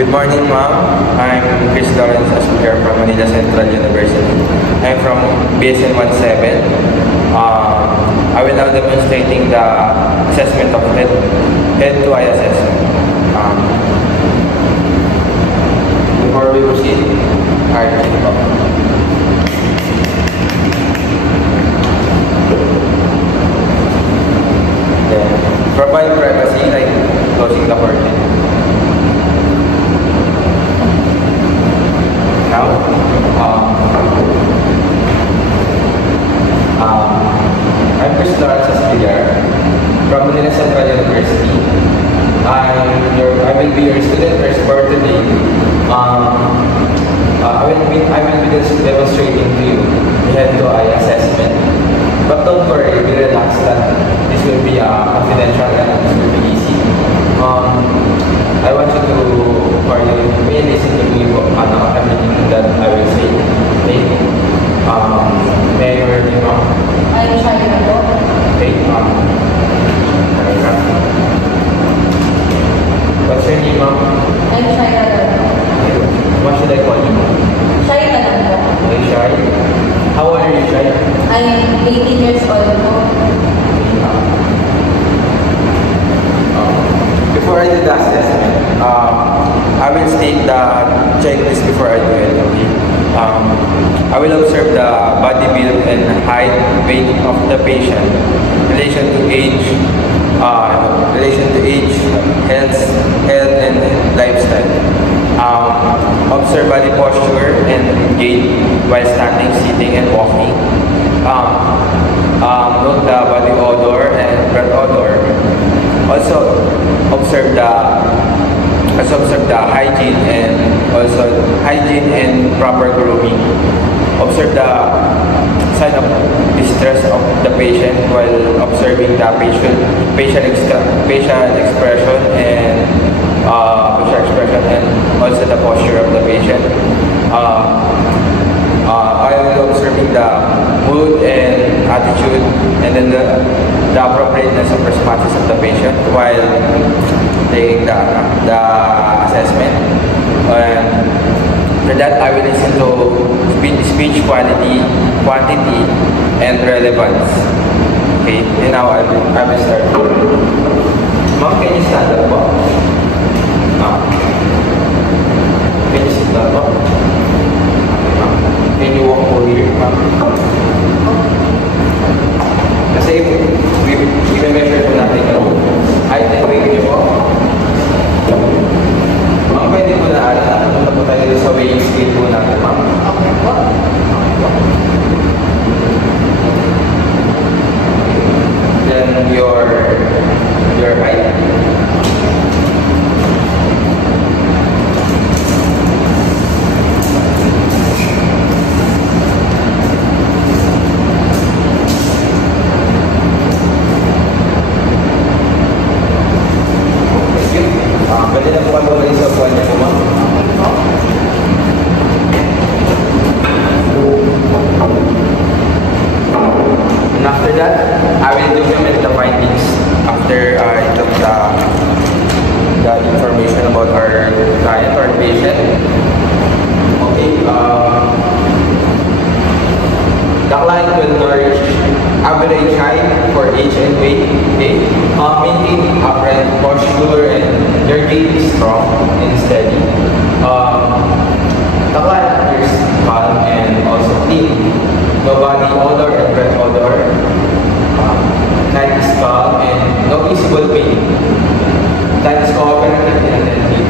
Good morning, ma'am. I'm Chris Lawrence Asper from Manila Central University. I'm from BSN 17. I will now demonstrating the assessment of head-to-eye assessment. Before we proceed, provide privacy like closing the curtain. Now, I'm Chris Lawrence Asper from Manila Central University. I will be your student nurse for today. I will be demonstrating to you the head-to-eye assessment. But don't worry, be relaxed that this will be confidential and this will be easy. I want you to may listen to me everything that I will say. Okay? May I know your name, ma'am? I'm Shaina. Okay, what's your name, ma'am? I'm Shaina. What should I call you? Shaina. Okay, Shai. How old are you, Shai? I'm 18 years old. Before I do the assessment, I will state the checklist before I do it. Okay? I will observe the body build and height, weight of the patient, relation to age, health and lifestyle. Observe body posture and gait while standing, sitting, and walking. Note the body odor and breath odor. Also observe the hygiene and proper grooming. Observe the sign of distress of the patient while observing the facial expression and also the posture of the patient. I will be observing the mood and attitude and then the appropriateness of responses of the patient while taking the assessment. For that, I will listen to speech quality, quantity, and relevance. Okay, and now I will start. Ma'am, can you stand up po? Can you sit down po? Can you walk over here, ma'am? Kasi i-measure po natin yung height and weight niyo po. Ma'am, pwede po na napunta po tayo sa weighing scale po natin, ma'am. Okay po. Then your height. Pwede na po kami umalis sa buwan niya po, ma'am. And after that, I will document the findings after I took the information about our client or patient. Okay, the client will nourish average height for age and weight. Okay, maintain upright posture and your gait is strong and steady. The client appears calm and also clean. No body odor and breath odor. Client is calm and no visible pain. Client is cooperative and attentive.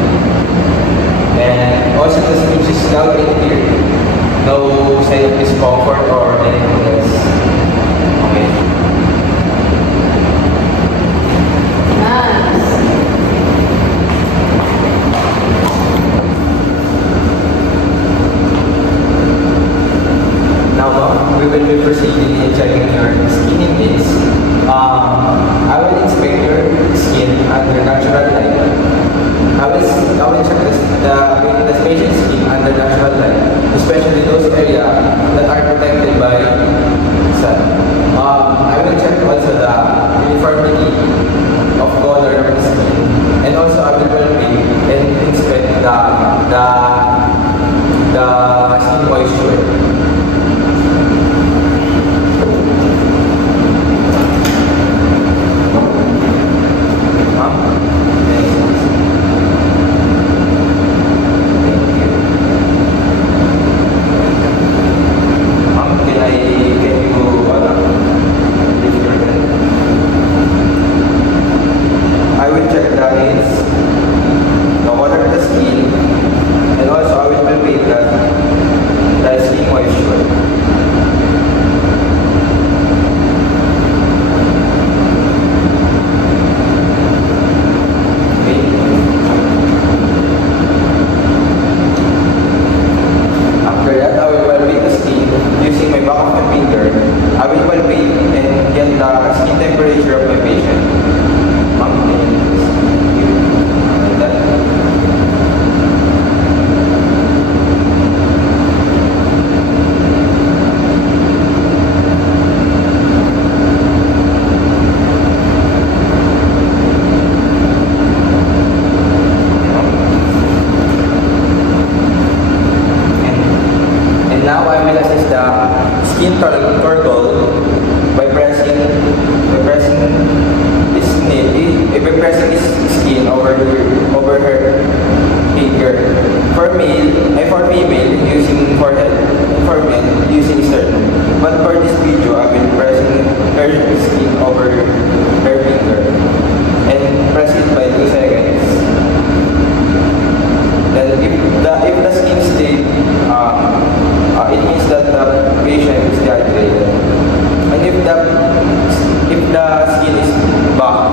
the skin moisture. Ma'am? Ma'am, can you, lift your hand? I will check the age, the color of the skin, and also I will palpate the skin moisture. Okay. After that, I will palpate the skin using my back of my finger. I will palpate and get the skin temperature of my patient. Ma'am, can you give that? And now I will assess the skin turtle by pressing his skin over her finger. For female using forehead, for men using sternum. But for this video, I will pressing her skin over her finger and press it by 2 seconds. Then if the skin stayed, it means that the patient is dehydrated. And if the skin is back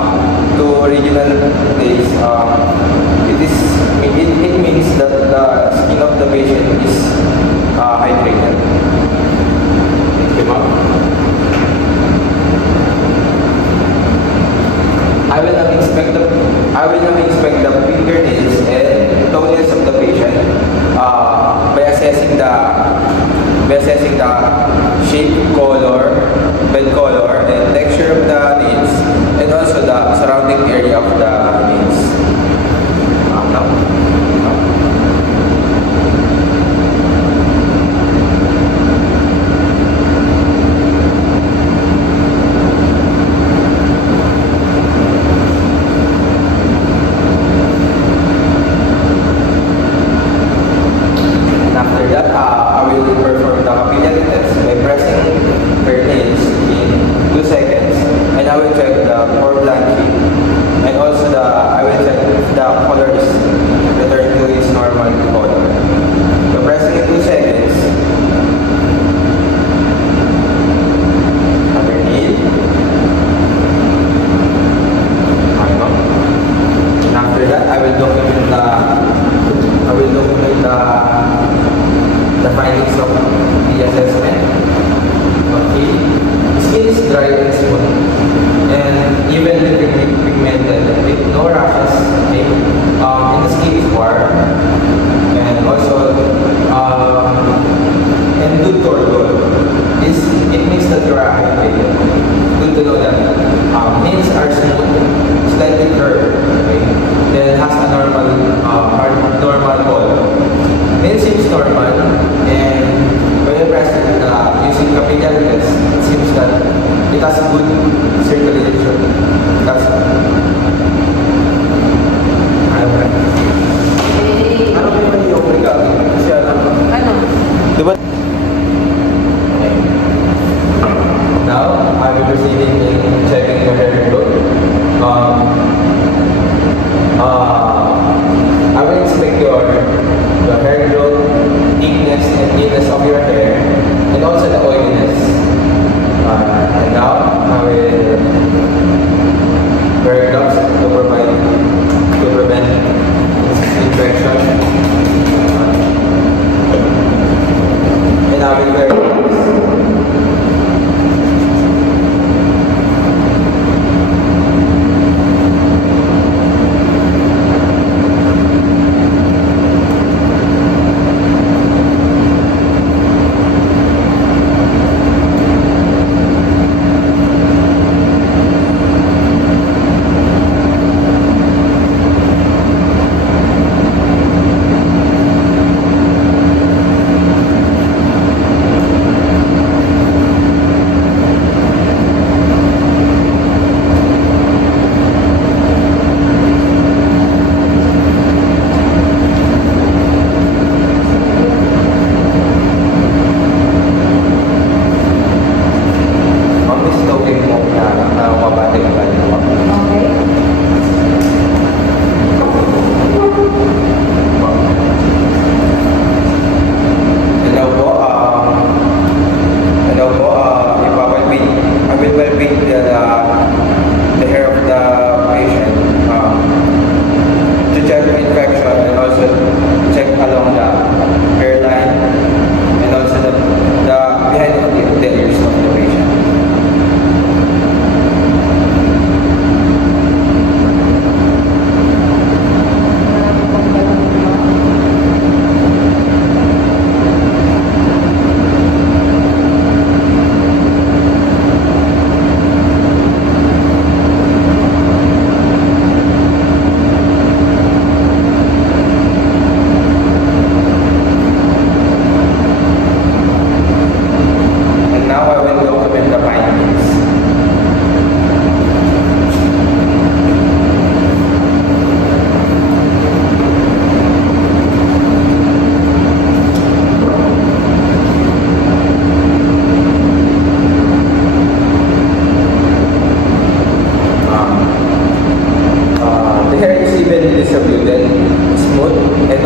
to original place, it means that the skin of the patient is hydrated. Thank you, ma'am. I will now inspect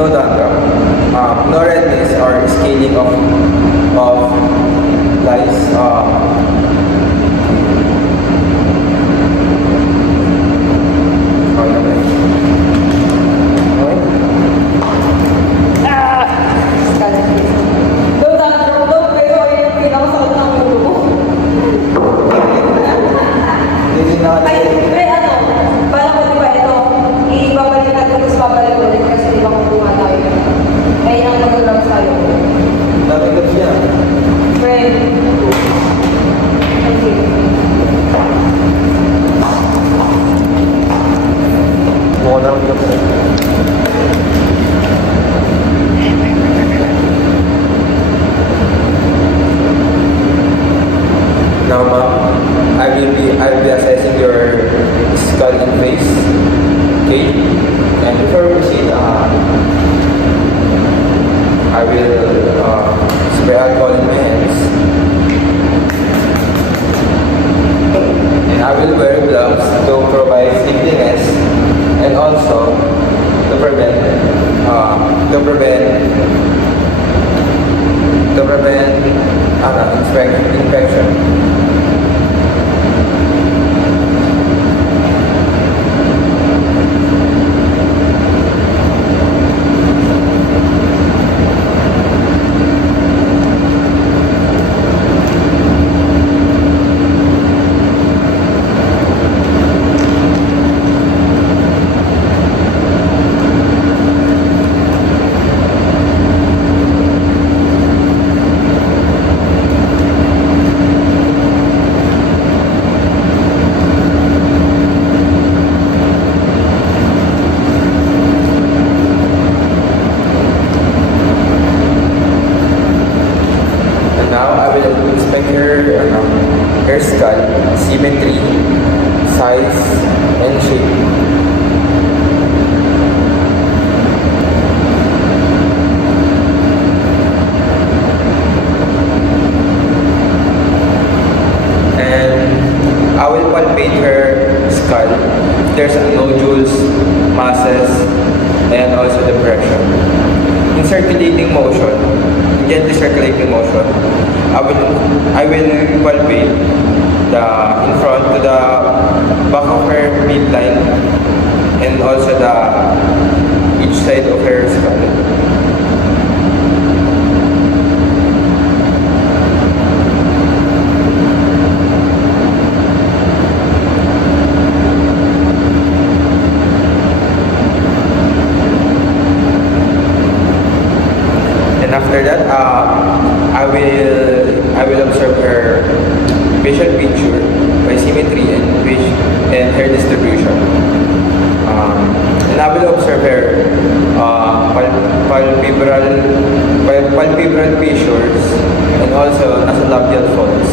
no dandruff, no redness or scaling of lice. Daw dandruff daw, pero yung pinakasakot ng ulo ko. Ay, may ano, parang ko diba ito, ibabalik natin tapos babalik ulit kasi di ba kung tayo. Ay, ang mag-grab sa'yo. Nabigod siya. Friend. Thank you. Mukha na lang siya. Now, ma'am, I will be assessing your skull and face. Okay? And before we proceed, I will spray alcohol in my hands. And I will wear gloves to provide cleanliness and also to prevent infection. Hair skull, symmetry, size, and shape. And I will palpate her skull. There's nodules, masses, and also depression. In circulating motion, gently circulating motion, I will palpate the in front to the back of her midline and also the each side of her skull. And after that, I will observe her facial feature by symmetry and hair distribution. And I will observe her palpebral fissures and also nasolabial folds.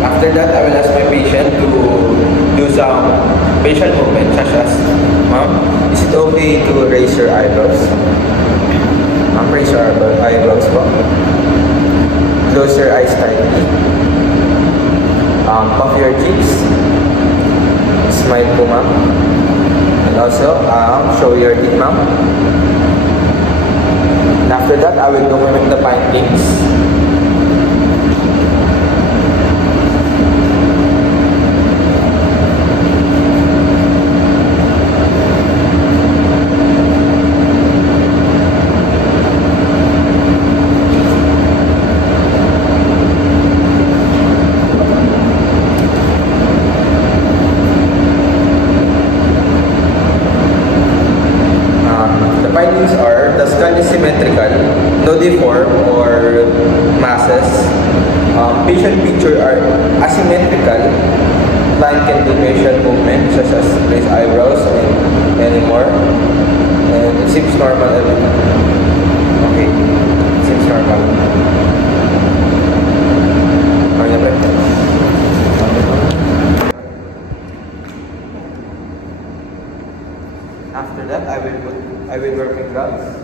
After that, I will ask my patient to do some facial movements such as, ma'am, is it okay to raise your eyebrows? Ma'am, raise your eyebrows po. Close your eyes tightly. Puff your cheeks. Smile po, ma'am. And also, show your teeth, ma'am. And after that, I will document the findings. Findings are the skull is symmetrical, no deform or masses. Facial features are asymmetrical. Client can do facial movement such as raise eyebrows and many more. And it seems normal. Okay, it seems normal. After that, I will wear my gloves.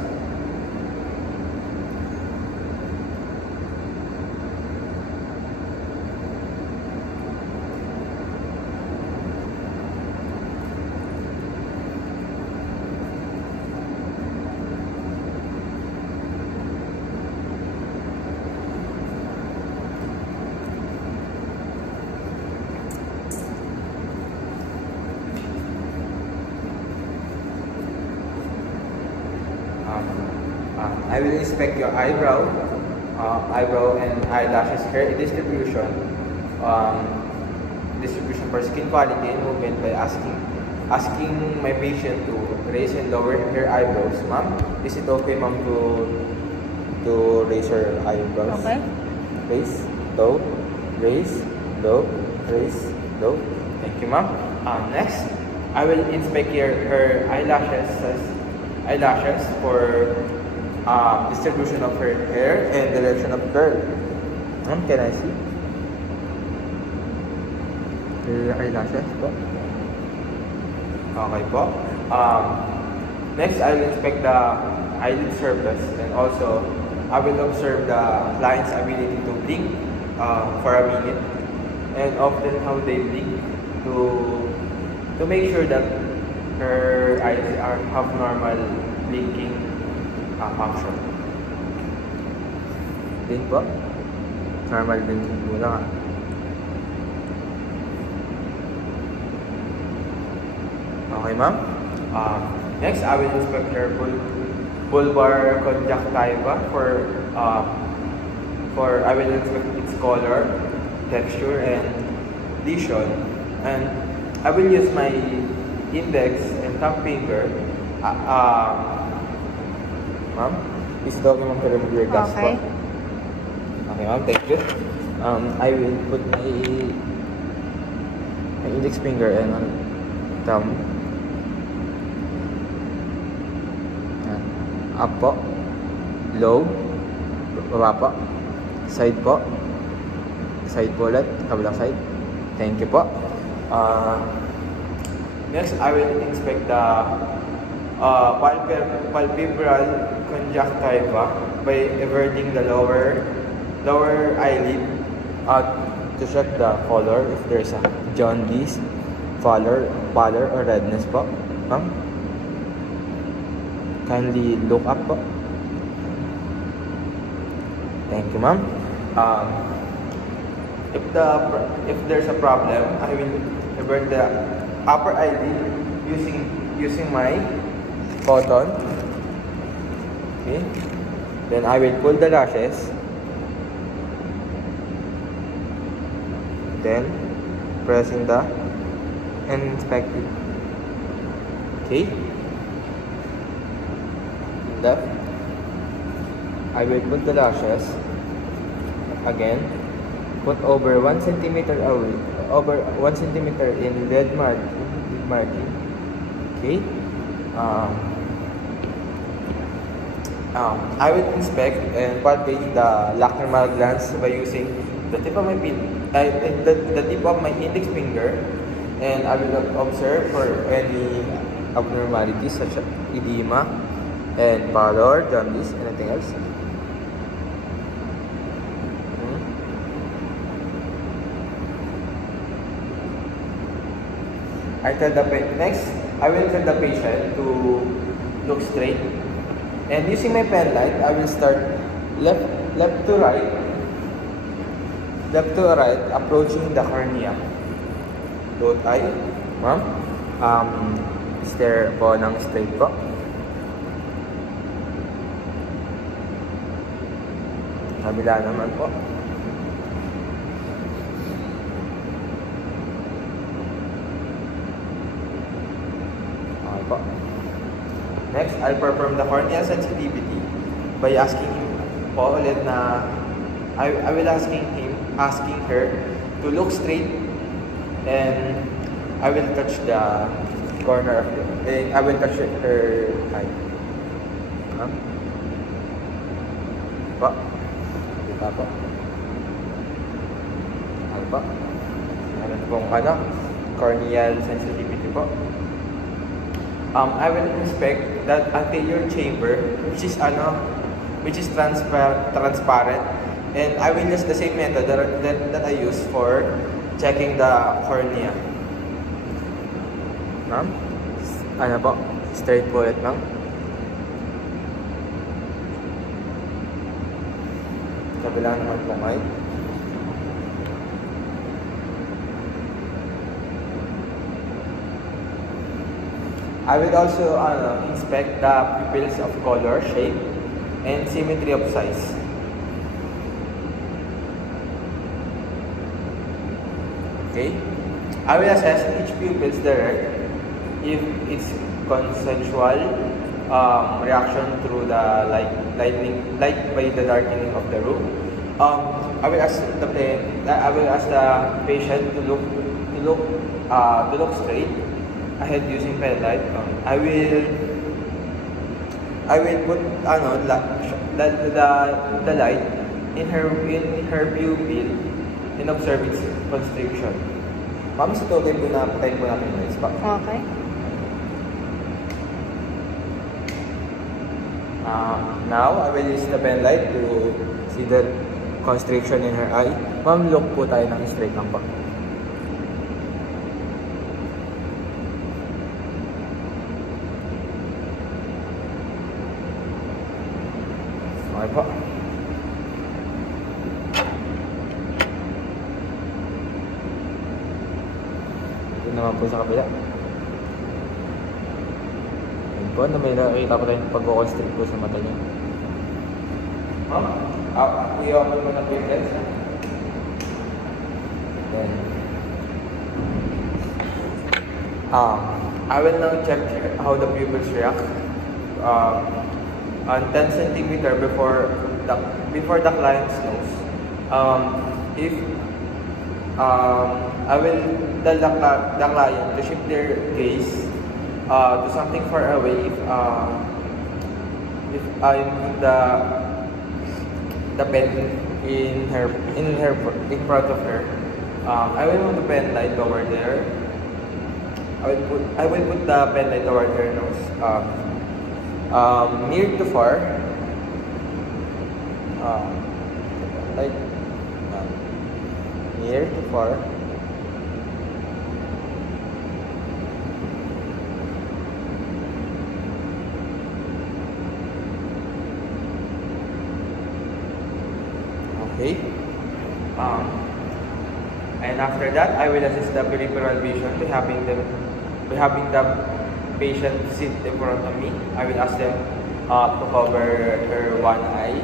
I will inspect your eyebrow and eyelashes hair distribution, distribution for skin quality and movement by asking my patient to raise and lower her eyebrows. Ma'am, is it okay, ma'am, to raise her eyebrows? Okay. Raise, low, raise, low, raise, low. Thank you, ma'am. Next, I will inspect her eyelashes for distribution of her hair and direction of curl. Can I see her eyelashes po? Okay po. Next, I will inspect the eyelid surface, and also I will observe the client's ability to blink for a minute, and often how they blink to make sure that her eyes have normal blinking function. Blink po. Normal blinking muna. Okay, ma'am. Next, I will inspect her bulbar conjunctiva for I will inspect its color, texture, and lesion. And I will use my index and thumb finger. Ma'am, is it okay, ma'am, to remove your gas po? Okay, ma'am, thank you. I will put my index finger and thumb. Up po, low, baba po, side po ulit, kabilang side. Thank you po. Next, I will inspect the palpebral conjunctiva by everting the lower eyelid to check the color if there's a jaundice, pallor or redness po. Kindly look up po. Thank you, ma'am. If there's a problem, I will avert the upper eyelid using my cotton. Okay. Then I will pull the lashes. Then pressing the and inspect it. Okay. Left, I will put the lashes again, put over 1 centimeter away, over 1 centimeter in lead marking. Okay. I will inspect and palpate the lacrimal glands by using the tip of my the tip of my index finger, and I will observe for any abnormalities such as edema and pallor, jaundice, anything else? Next, I will tell the patient to look straight. And using my pen light, I will start left to right, approaching the cornea. Both eye, ma'am. Stare po ng straight po. Kabila naman po. Okay po. Next, I'll perform the cornea sensitivity by asking him po ulit na I will asking her to look straight, and I will touch the corner of I will touch her eye. Po. Dito po. Ano po? Meron pong corneal sensitivity po. I will inspect that anterior chamber, which is transparent, and I will use the same method that I use for checking the cornea. Ma'am? Ano po? Straight po ulit, ma'am. Kabila naman po ngayon. I will also inspect the pupils of color, shape, and symmetry of size. Okay, I will assess each pupil's direct if it's consensual reaction through the light by the darkening of the room. I will ask the patient to look straight ahead using pen light. I will put the light in her pupil and observe its constriction. Ma'am, sa total po na patayin po natin yung lights pa. Okay. Now, I will use the pen light to see the constriction in her eye. Ma'am, look po tayo ng straight lang pa. Okay po. Ito naman po sa kabila. Ayan po, may nakikita po tayong pag-constrict po sa mata niya. I-open mo na po yung lens. Then, I will now check how the pupils react. On 10 cm before the client's nose. If I will tell the client to shift their gaze to something far away. If I put the pen in front of her, I will move the pen light over there. I will put the pen light over her nose. Near to far, like near to far. Okay. And after that, I will assist the peripheral vision by having the patient sit in front of me. I will ask them to cover her one eye.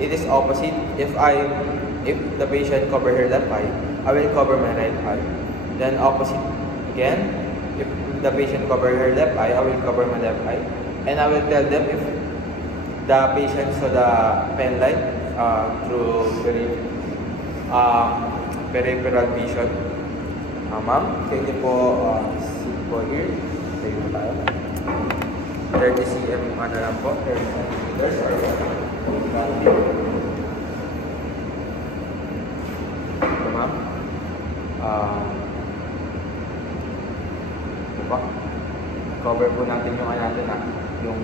It is opposite. If the patient cover her left eye, I will cover my right eye. Then opposite again. If the patient cover her left eye, I will cover my left eye. And I will tell them if the patient saw the pen light through peripheral vision. Ma'am, can you po sit po here? Take po tayo. 30 cm ano lang po, 30 centimeters or 1 meter. Ito ma'am. Ito po. Cover po natin yung natin yung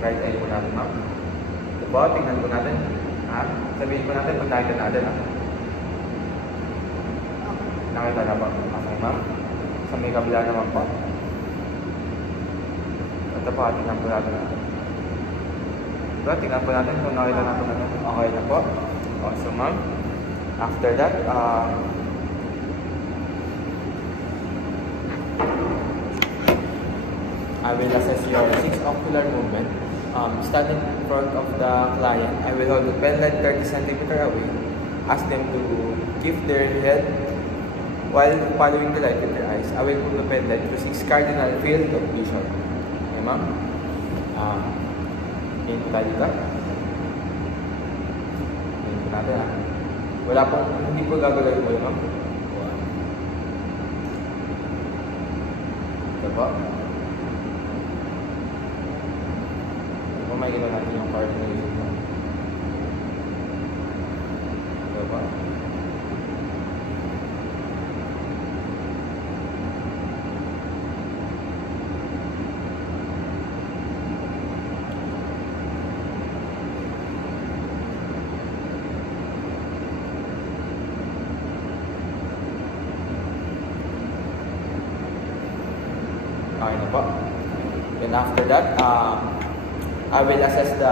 right eye po natin ma'am. Ito po, tingnan po natin. Sabihin po natin pag nakita natin nakita na po. Okay ma'am. Sa may kabila naman po. Ito po, tingnan po natin Ito, tingnan po natin kung nakita na po natin. Okay na po. So ma'am, after that, I will assess your 6 ocular movement. Standing in front of the client, I will hold the pen light 30 cm away. Ask them to keep their head while following the light with their eyes. I will put the pen light to 6 cardinal field of vision. Okay, ma'am? Tingin po tayo dito. Tingin po natin Wala pong, hindi po gagawin po yun, ma'am. Ito po. Ito po, may ginawa natin yung coordination mo. Ito po. Okay na po. And after that, I will assess the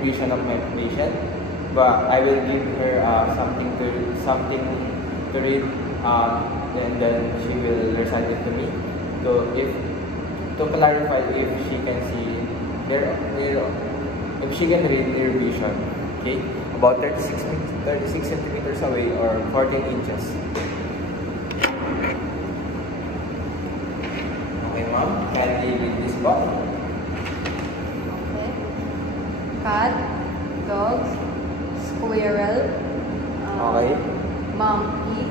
vision of my patient. But I will give her something to read, and then she will recite it to me. To clarify if she can see if she can read near vision, okay, about 36 centimeters away or 14 inches. Okay, ma'am, can you read this book? Okay. Cat, dogs, squirrel, Okay. monkey,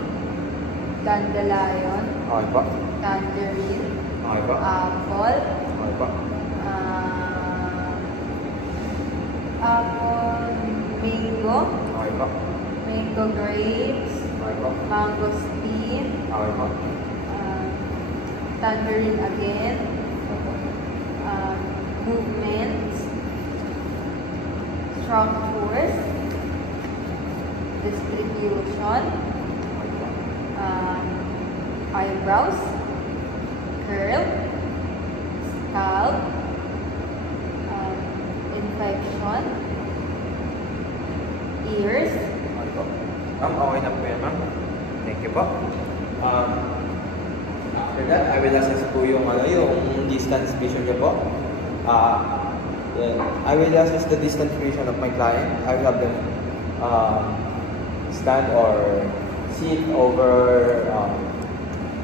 dandelion, Okay po. tangerine, Okay po. apple, Okay po. apple, mango, Okay po. mango grapes, Okay po. mangosteen, Okay po. tangerine again, movements, structures, distribution, eyebrows, curl, scalp, infection, ears. Okay po. Ma'am, okay na po yan, ma'am. Thank you po. After that, I will assess po yung distance vision niya po. Then I will assess the distance vision of my client. I will have them stand or sit over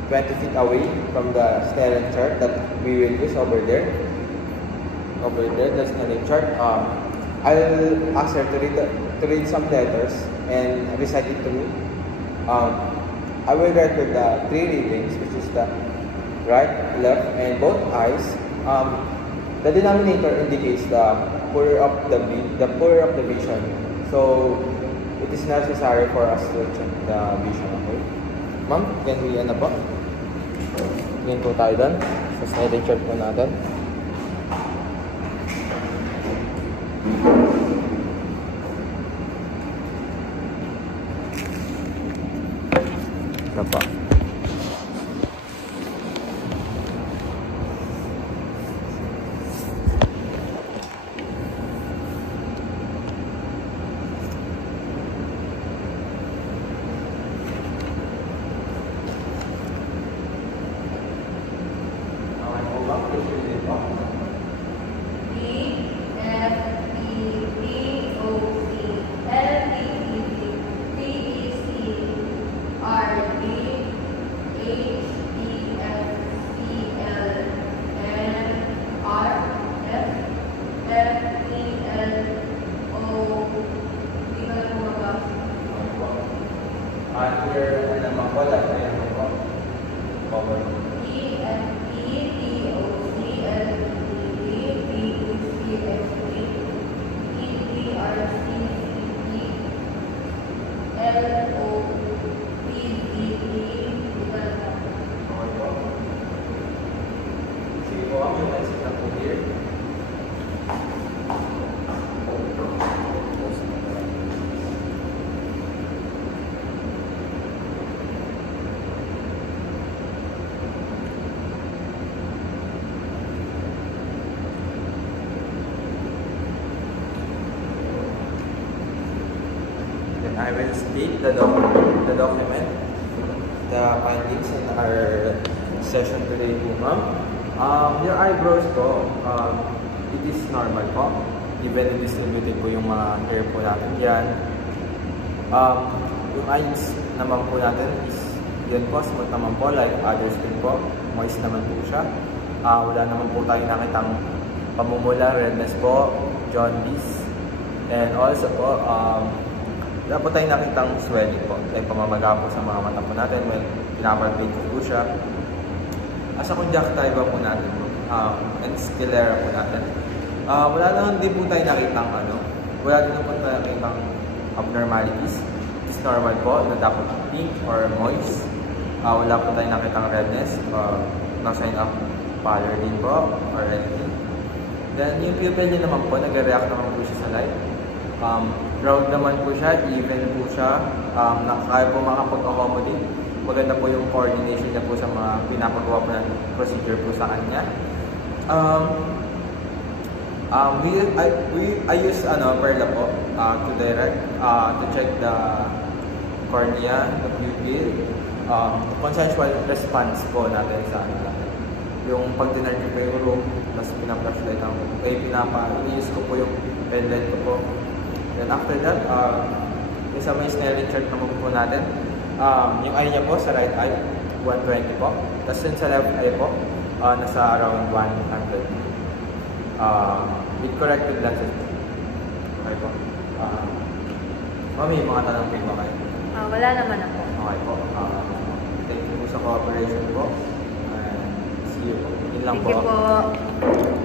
20 feet away from the snellen chart that we will use over there. Over there, the snellen chart. I'll ask her to read some letters and recite it to me. I will record the 3 readings, which is the right, left, and both eyes. The denominator indicates the poorer of the vision. So it is necessary for us to check the vision. Okay, ma'am, can we ano po? Ngayon po tayo doon sa sliding chart po natin. Ito po. I will state the document, the findings in our session today po, ma'am. Your eyebrows po, it is normal po. Evenly distributed po yung mga hair po natin yan. Yung eyes naman po natin is yan po, smooth naman po, like others din po. Moist naman po siya. Wala naman po tayo nakitang pamumula, redness po, jaundice. And also po, wala po tayong nakitang swelling po. Like pamamaga po sa mga mata po natin when pinapalpate po siya. As a conjunctiva po natin po, and sclera po natin. Wala naman din po tayo nakitang wala din po tayo nakitang abnormalities. It's normal po na dapat pink or moist. Wala po tayo nakitang redness, no sign of pallor din po or anything. Then yung pupil niya naman po, nag-react naman po siya sa light. Round naman po siya, even po siya, kaya po makapag-accommodate. Maganda po yung coordination niya po sa mga pinapagawa po ng procedure po sa kanya. I use Perla po to direct, to check the cornea, the pupil, consensual response po natin sa yung pag tinarget ko yung room, tapos pinapflashlight ang, i-use ko po yung Penland ko po. Then after that, yung sa may Snelling chart naman po natin, yung eye niya po sa right eye, 120 po. Tapos yun sa left eye po, nasa around 100. With corrected lenses po. Okay po. Mami, mga tanong po kayo. Wala naman ako. Okay po. Thank you po sa cooperation po. And see you po. Yun lang Thank you po.